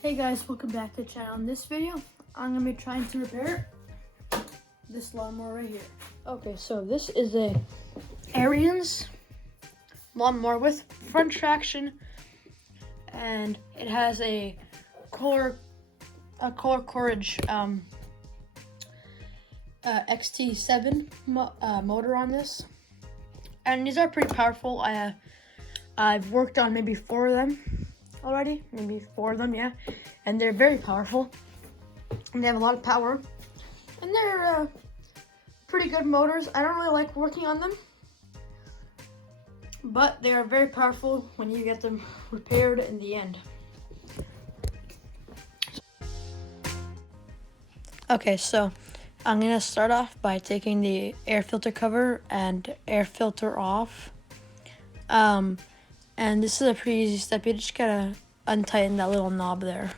Hey guys, welcome back to the channel. In this video, I'm going to be trying to repair this lawnmower right here. Okay, so this is a Ariens lawnmower with front traction, and it has a Kohler Courage XT7 motor on this, and these are pretty powerful. I've worked on maybe 4 of them already, yeah, and they're very powerful, and they have a lot of power, and they're pretty good motors. I don't really like working on them, but they are very powerful when you get them repaired in the end. Okay, so I'm gonna start off by taking the air filter cover and air filter off. And this is a pretty easy step. You just gotta untighten that little knob there.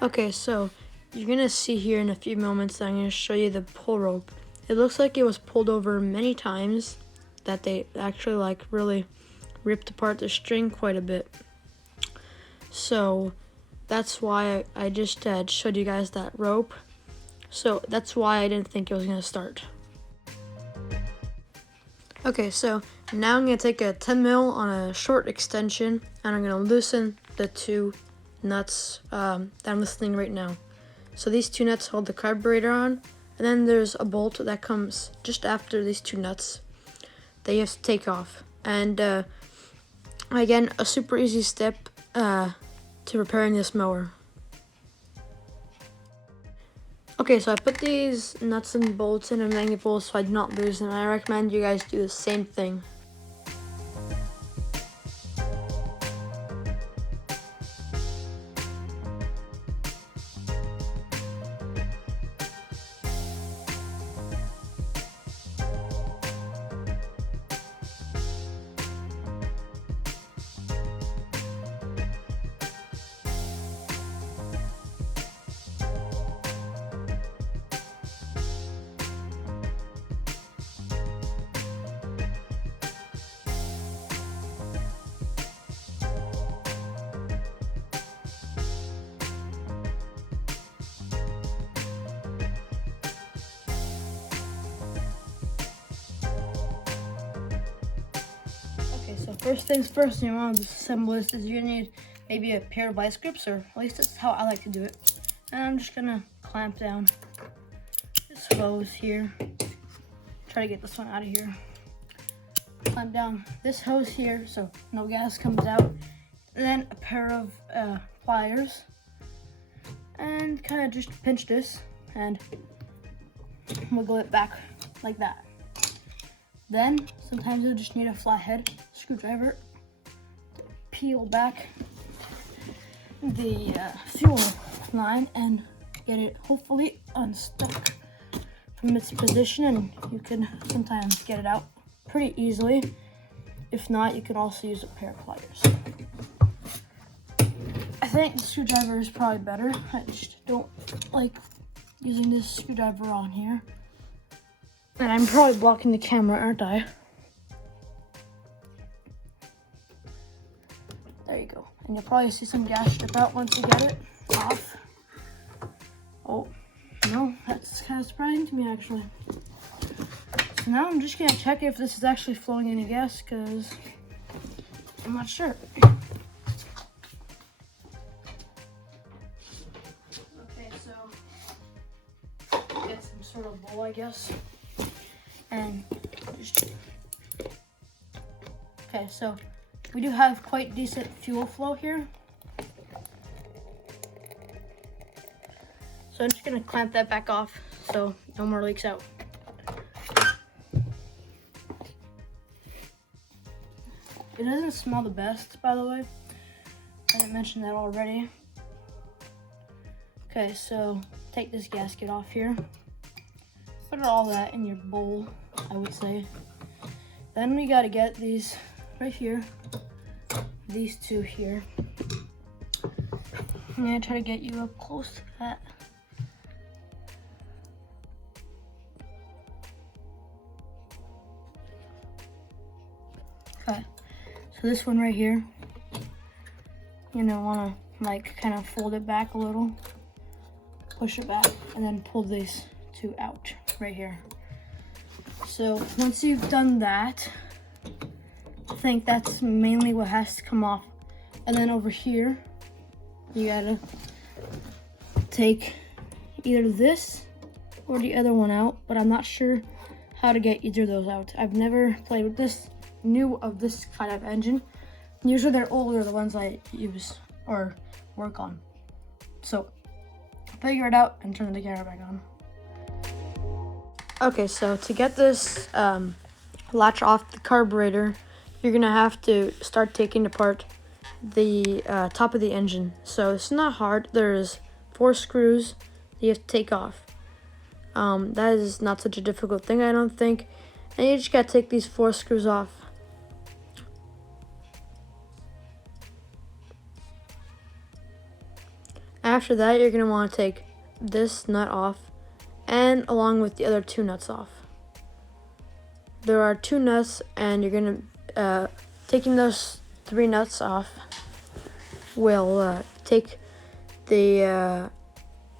Okay, so you're gonna see here in a few moments that I'm gonna show you the pull rope. It looks like it was pulled over many times, that they actually really ripped apart the string quite a bit. So that's why I just showed you guys that rope. So that's why I didn't think it was gonna start. Okay, so now I'm gonna take a 10 mil on a short extension, and I'm gonna loosen the 2 nuts that I'm loosening right now. So these 2 nuts hold the carburetor on, and then there's a bolt that comes just after these 2 nuts that you have to take off. And again, a super easy step to repairing this mower. Okay, so I put these nuts and bolts in a magnet bowl so I do not lose them. I recommend you guys do the same thing. So first things first, you want to assemble this is you're gonna need maybe a pair of vice grips, or at least that's how I like to do it. And I'm just gonna clamp down this hose here. Try to get this one out of here. Clamp down this hose here so no gas comes out. And then a pair of pliers. And kind of just pinch this and wiggle it back like that. Then sometimes you'll just need a flathead screwdriver to peel back the fuel line and get it hopefully unstuck from its position, and you can sometimes get it out pretty easily. If not, you can also use a pair of pliers. I think the screwdriver is probably better. I just don't like using this screwdriver on here. And I'm probably blocking the camera, aren't I? There you go. And you'll probably see some gas strip out once you get it off. Oh, no, that's kind of surprising to me actually. So now I'm just gonna check if this is actually flowing any gas, because I'm not sure. Okay, so get some sort of bowl, I guess. And just, okay, so we do have quite decent fuel flow here. So I'm just gonna clamp that back off so no more leaks out. It doesn't smell the best, by the way. I didn't mention that already. Okay, so take this gasket off here. Put all that in your bowl, I would say. Then we gotta get these right here, these 2 here. I'm gonna try to get you up close to that. So this one right here, you know, want to like kind of fold it back a little, push it back, and then pull these two out right here. So once you've done that, I think that's mainly what has to come off. And then over here, you gotta take either this or the other one out, but I'm not sure how to get either of those out. I've never played with this, new of this kind of engine. Usually they're older, the ones I use or work on. So figure it out and turn the camera back on. Okay, so to get this latch off the carburetor, you're gonna have to start taking apart the top of the engine. So it's not hard. There's 4 screws that you have to take off. That is not such a difficult thing, I don't think. And you just gotta take these 4 screws off. After that, you're gonna want to take this nut off, and along with the other 2 nuts off. There are 2 nuts, and you're gonna taking those 3 nuts off will take the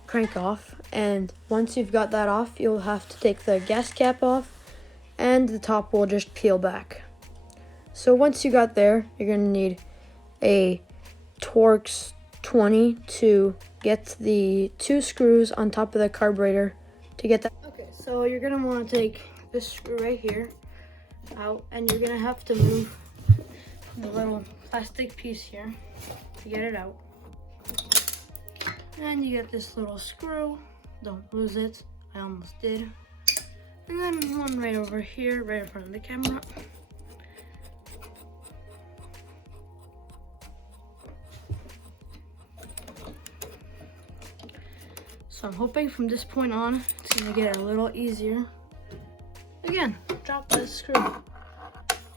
crank off, and once you've got that off, you'll have to take the gas cap off, and the top will just peel back. So once you got there, you're gonna need a Torx 20 to get the 2 screws on top of the carburetor to get that. Okay, so you're gonna want to take this screw right here out, and you're gonna have to move the little plastic piece here to get it out. And you get this little screw, don't lose it, I almost did. And then one right over here, right in front of the camera. So I'm hoping from this point on, it's gonna get a little easier. Again, drop that screw. I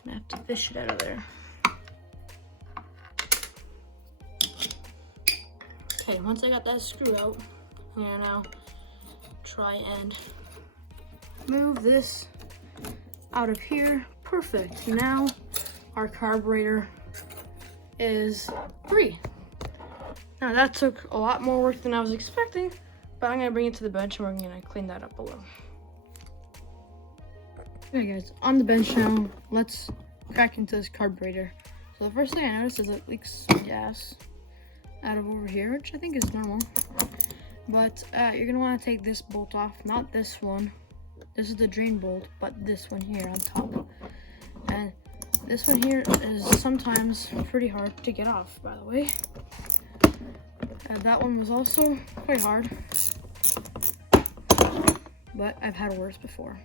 have to fish it out of there. Okay, once I got that screw out, I'm gonna now try and move this out of here. Perfect. Now our carburetor is free. Now that took a lot more work than I was expecting, but I'm gonna bring it to the bench and we're gonna clean that up below. Okay guys, on the bench now, let's crack into this carburetor. So the first thing I noticed is it leaks gas out of over here, which I think is normal. But you're gonna wanna take this bolt off, not this one. This is the drain bolt, but this one here on top. And this one here is sometimes pretty hard to get off, by the way. And that one was also quite hard, but I've had worse before.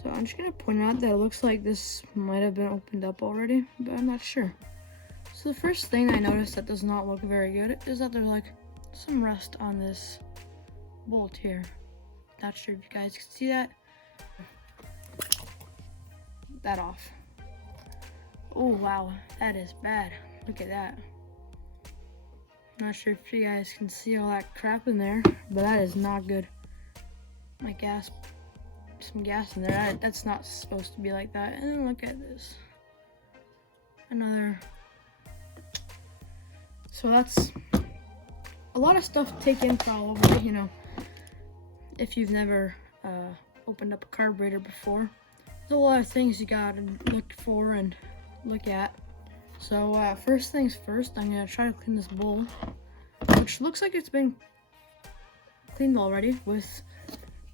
So I'm just gonna point out that it looks like this might have been opened up already, but I'm not sure. So the first thing I noticed that does not look very good is that there's like some rust on this bolt here. Not sure if you guys can see that. That off. Oh wow, that is bad. Look at that. Not sure if you guys can see all that crap in there, but that is not good. My gas, some gas in there. That's not supposed to be like that. And then look at this. Another. So that's a lot of stuff to take in for all over, you know. If you've never opened up a carburetor before, there's a lot of things you gotta look for and look at. So first things first, I'm gonna try to clean this bowl, which looks like it's been cleaned already with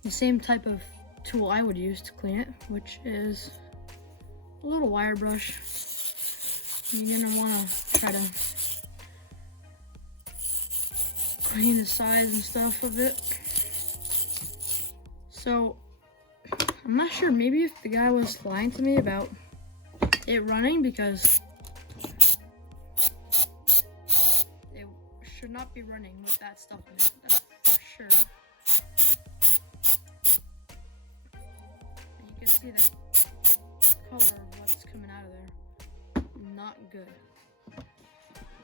the same type of tool I would use to clean it, which is a little wire brush. You're gonna wanna try to clean the sides and stuff of it. So I'm not sure, maybe if the guy was lying to me about it running, because it should not be running with that stuff in it, that's for sure. And you can see the color of what's coming out of there. Not good.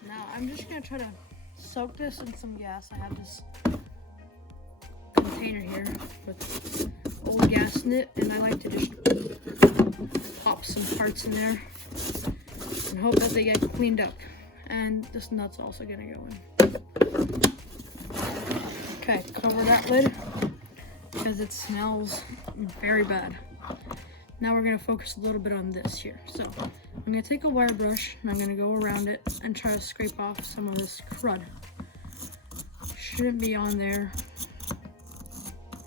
Now I'm just gonna try to soak this in some gas. I have this container here with old gas in it, and I like to just pop some parts in there and hope that they get cleaned up. And this nut's also gonna go in. Okay, cover that lid because it smells very bad. Now we're gonna focus a little bit on this here. So I'm gonna take a wire brush and I'm gonna go around it and try to scrape off some of this crud. Shouldn't be on there.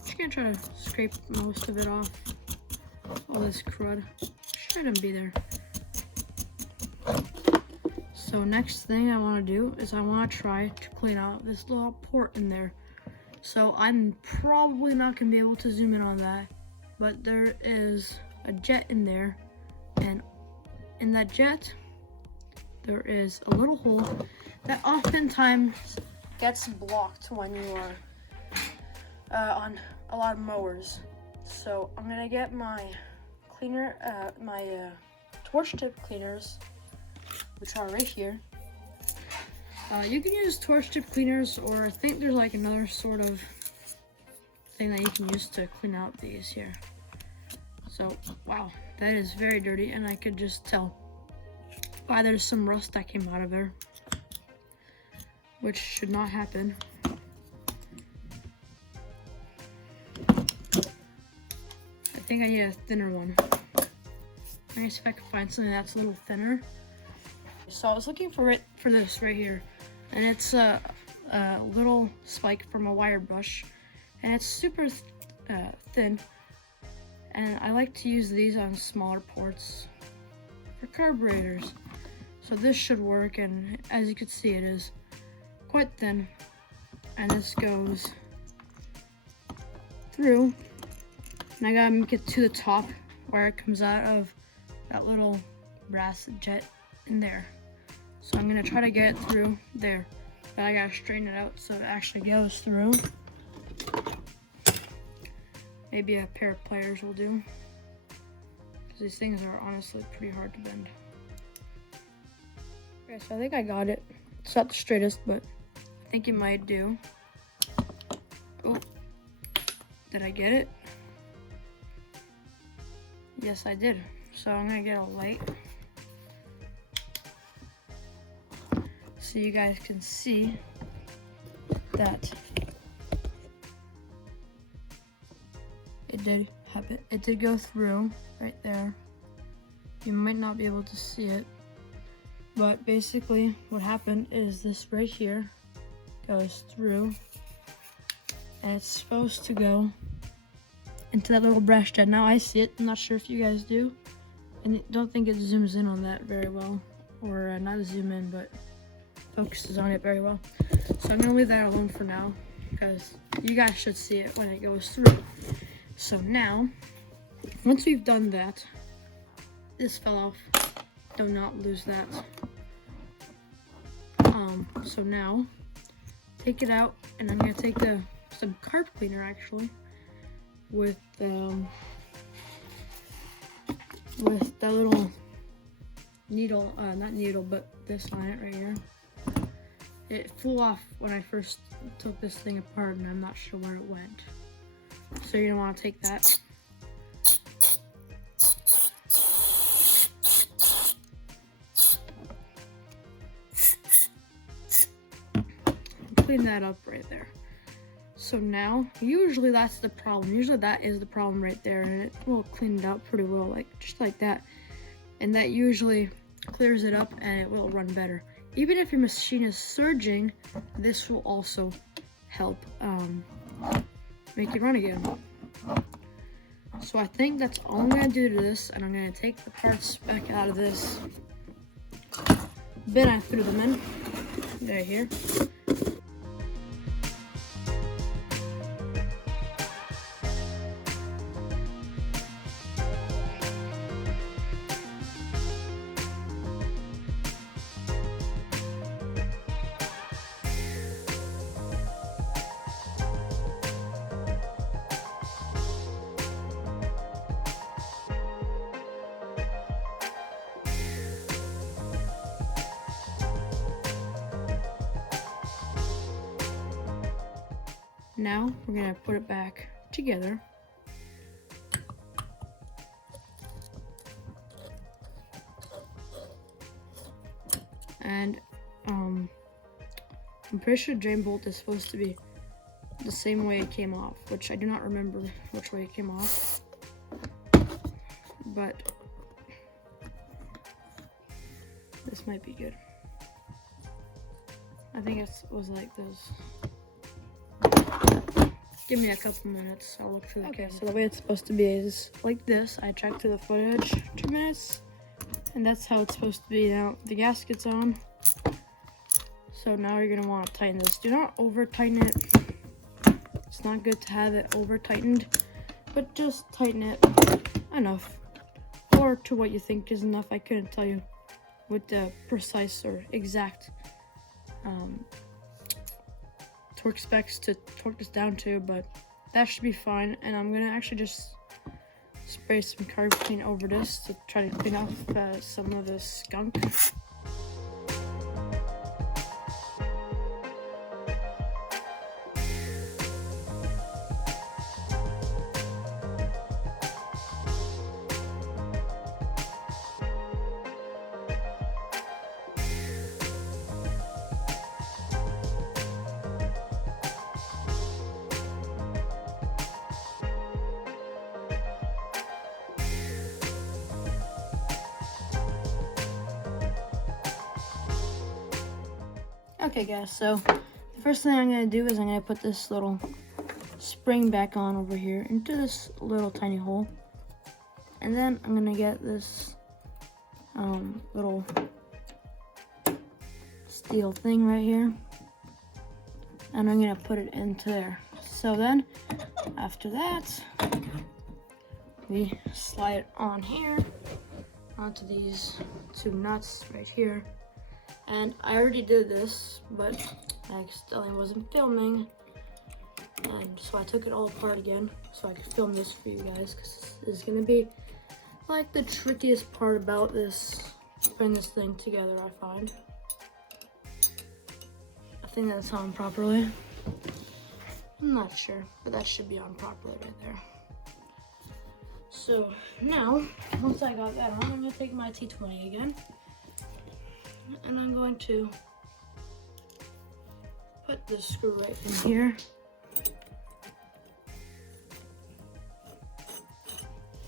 Just gonna try to scrape most of it off. All this crud shouldn't be there. So next thing I want to do is I want to try to clean out this little port in there. So I'm probably not going to be able to zoom in on that, but there is a jet in there, and in that jet there is a little hole that oftentimes gets blocked when you are on a lot of mowers. So I'm going to get my cleaner, my torch tip cleaners, which are right here. You can use torch tip cleaners, or I think there's like another sort of thing that you can use to clean out these here. So, wow, that is very dirty, and I could just tell why there's some rust that came out of there, which should not happen. I think I need a thinner one. Let me see if I can find something that's a little thinner. So I was looking for this right here, and it's a little spike from a wire brush, and it's super thin, and I like to use these on smaller ports for carburetors. So this should work, and as you can see, it is quite thin, and this goes through, and I gotta make it to the top where it comes out of that little brass jet in there. So I'm gonna try to get it through there, but I gotta straighten it out so it actually goes through. Maybe a pair of pliers will do, because these things are honestly pretty hard to bend. Okay, so I think I got it. It's not the straightest, but I think it might do. Oh, did I get it? Yes, I did. So I'm gonna get a light so you guys can see that it did happen. It did go through right there. You might not be able to see it, but basically what happened is this right here goes through, and it's supposed to go into that little brush jet. Now I see it. I'm not sure if you guys do, and I don't think it zooms in on that very well, or not zoom in, but focuses on it very well. So I'm gonna leave that alone for now, because you guys should see it when it goes through. So now, once we've done that, this fell off. Do not lose that. So now, take it out, and I'm gonna take some carb cleaner actually, with that little needle, not needle, but this on it right here. It flew off when I first took this thing apart, and I'm not sure where it went. So you're gonna want to take that. Clean that up right there. So now, usually that's the problem. Usually that is the problem right there, and it will clean it out pretty well, like just like that. And that usually clears it up, and it will run better. Even if your machine is surging, this will also help make it run again. So I think that's all I'm gonna do to this, and I'm gonna take the parts back out of this bin I threw them in. Right here. Now we're gonna put it back together. and I'm pretty sure drain bolt is supposed to be the same way it came off, which I do not remember which way it came off, but this might be good. I think it was like this. Give me a couple minutes, I'll look through the camera. So the way it's supposed to be is like this. I checked through the footage, 2 minutes, and that's how it's supposed to be. Now the gasket's on, so now you're gonna want to tighten this. Do not over tighten it. It's not good to have it over tightened, but just tighten it enough, or to what you think is enough. I couldn't tell you what the precise or exact torque specs to torque this down to, but that should be fine. And I'm gonna actually just spray some carb clean over this to try to clean off some of the skunk. Okay guys, so the first thing I'm going to do is I'm going to put this little spring back on over here into this little tiny hole. And then I'm going to get this little steel thing right here. And I'm going to put it into there. So then, after that, we slide it on here, onto these 2 nuts right here. And I already did this, but I accidentally wasn't filming, and so I took it all apart again so I could film this for you guys, because this is going to be like the trickiest part about this, putting this thing together, I find. I think that's on properly. I'm not sure, but that should be on properly right there. So now, once I got that on, I'm going to take my T20 again. And I'm going to put this screw right in here.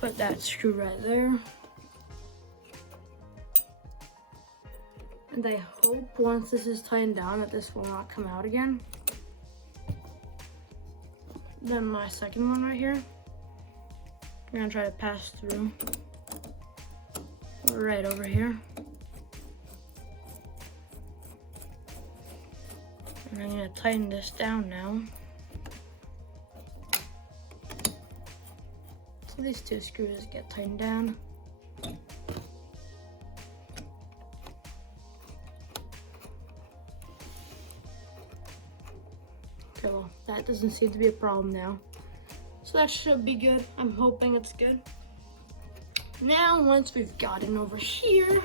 Put that screw right there. And I hope once this is tightened down that this will not come out again. Then my second one right here, I'm gonna try to pass through right over here. And I'm going to tighten this down now. So these 2 screws get tightened down. Okay, well, that doesn't seem to be a problem now. So that should be good. I'm hoping it's good. Now, once we've gotten over here,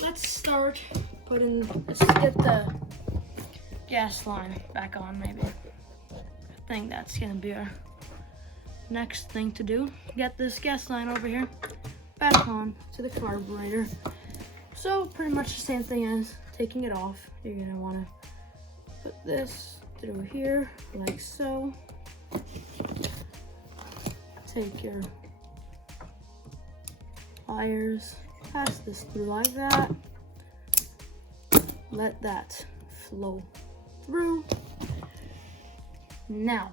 let's get the gas line back on, maybe. I think that's gonna be our next thing to do. Get this gas line over here back on to the carburetor. So pretty much the same thing as taking it off. You're gonna wanna put this through here like so. Take your pliers, pass this through like that. Let that flow through. Now,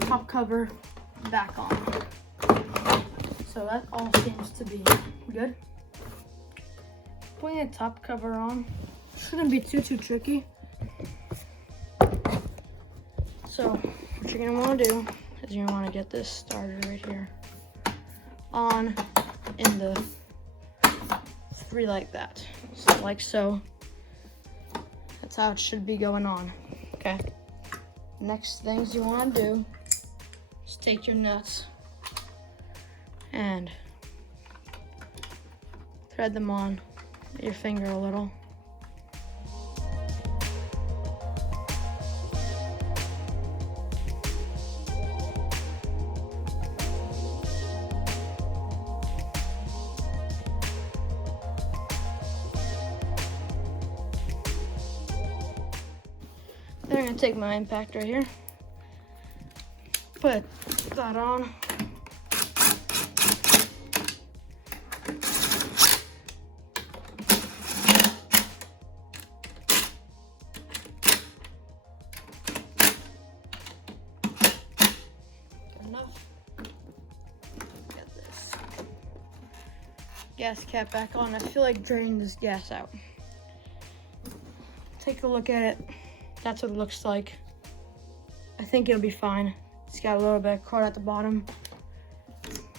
top cover back on. So that all seems to be good. Putting a top cover on shouldn't be too tricky. So what you're gonna want to do is you're gonna want to get this started right here on in the 3 like that. So like so. That's how it should be going on. Okay. Next things you want to do is take your nuts and thread them on with your finger a little. Then I'm gonna take my impact right here, put that on. Good enough. Get this gas cap back on. I feel like draining this gas out. Take a look at it. That's what it looks like. I think it'll be fine. It's got a little bit of cord at the bottom,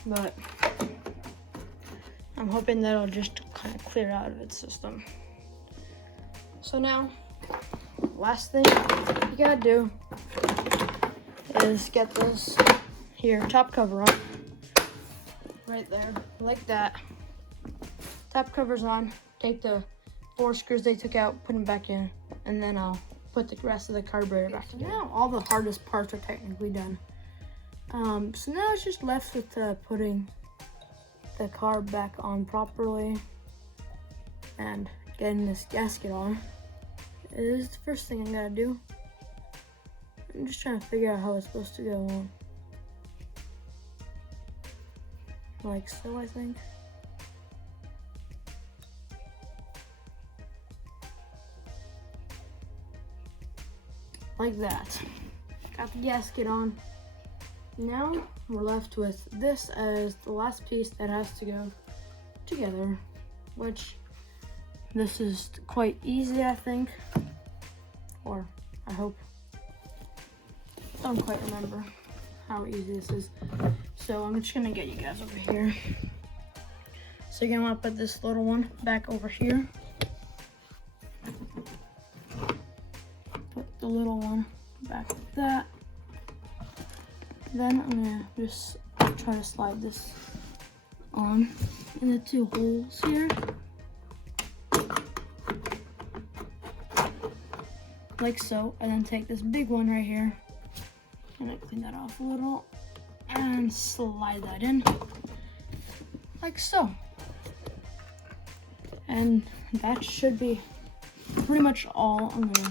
but I'm hoping that it'll just kind of clear out of its system. So now, last thing you gotta do is get this here top cover on, right there, like that. Top cover's on. Take the 4 screws they took out, put them back in, and then I'll put the rest of the carburetor back in. Now all the hardest parts are technically done. So now it's just left with putting the carb back on properly and getting this gasket on. It is the first thing I gotta do. I'm just trying to figure out how it's supposed to go on. Like so, I think. Like that. Got the gasket on. Now we're left with this as the last piece that has to go together, which this is quite easy, I think, or I hope. Don't quite remember how easy this is, so I'm just gonna get you guys over here. So you're gonna want to put this little one back over here. Put the little one back like that. Then I'm gonna just try to slide this on in the 2 holes here. Like so, and then take this big one right here, and I clean that off a little, and slide that in, like so. And that should be pretty much all. I'm gonna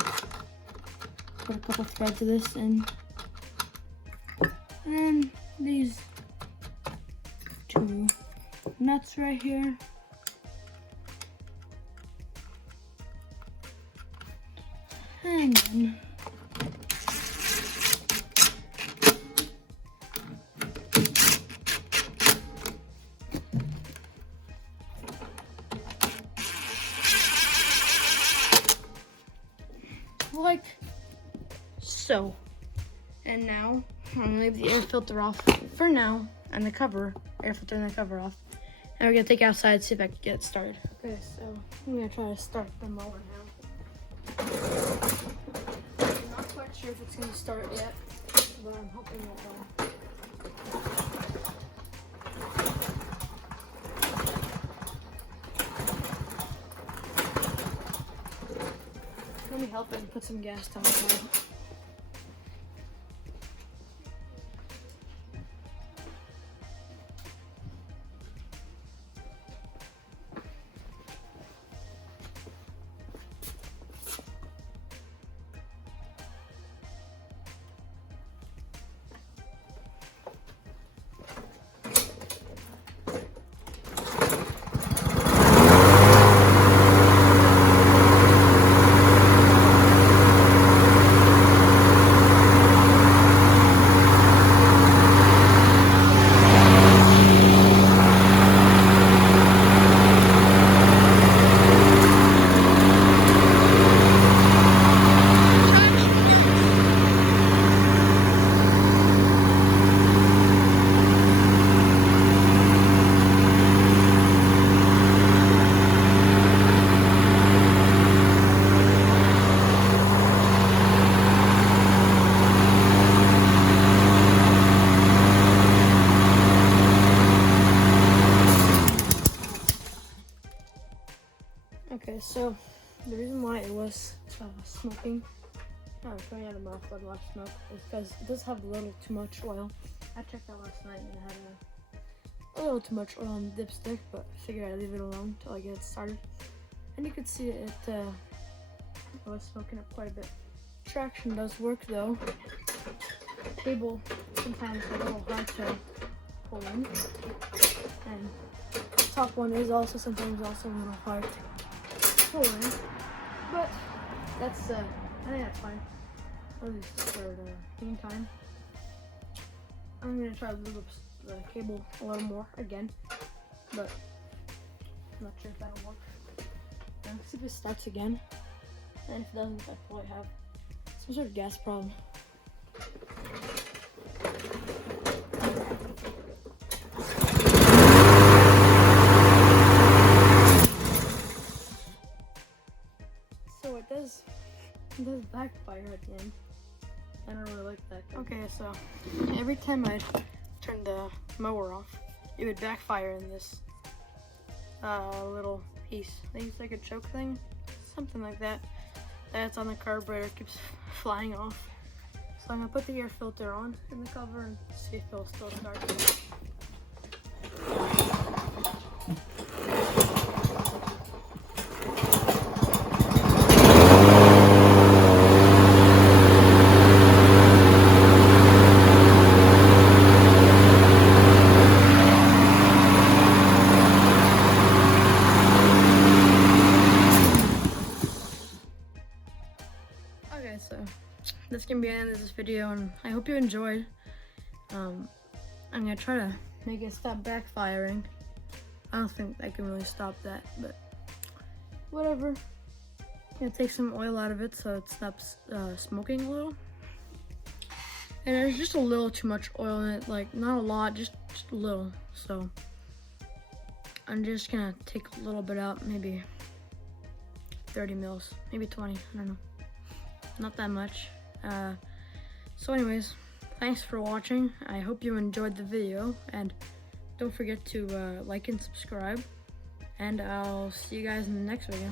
put a couple threads of this in. And these 2 nuts right here. And then like so. And now I'm gonna leave the air filter off for now, and the cover, air filter and the cover off. And we're gonna take it outside, see if I can get it started. Okay, so I'm gonna try to start the mower now. I'm not quite sure if it's gonna start yet, but I'm hoping it will. Let me help it put some gas down the car. Okay, so the reason why it was smoking, coming out of my mouth a lot of smoke, is because it does have a little too much oil. I checked out last night and it had a little too much oil on the dipstick, but I figured I'd leave it alone until I get it started. And you could see it was smoking up quite a bit. extraction does work though. The cable sometimes is a little hard to pull in, and the top one is also sometimes also a little hard to pull in, but that's I think that's fine. At least for the meantime. I'm gonna try to lube up the cable a little more again, but I'm not sure if that'll work. Let's see if it starts again, and if it doesn't, I probably have some sort of gas problem. So it does backfire at the end. I don't really like that. Okay, so every time I turn the mower off, it would backfire in this little piece. I think it's like a choke thing, something like that. That's on the carburetor, keeps flying off. So I'm gonna put the air filter on in the cover and see if it'll still start. Okay, so that's gonna be the end of this video, and I hope you enjoyed. I'm gonna try to make it stop backfiring. I don't think I can really stop that, but whatever. I'm gonna take some oil out of it so it stops smoking a little. And there's just a little too much oil in it, like not a lot, just a little. So I'm just gonna take a little bit out, maybe 30 mils, maybe 20, I don't know. Not that much. So anyways, thanks for watching. I hope you enjoyed the video, and don't forget to like and subscribe, and I'll see you guys in the next video.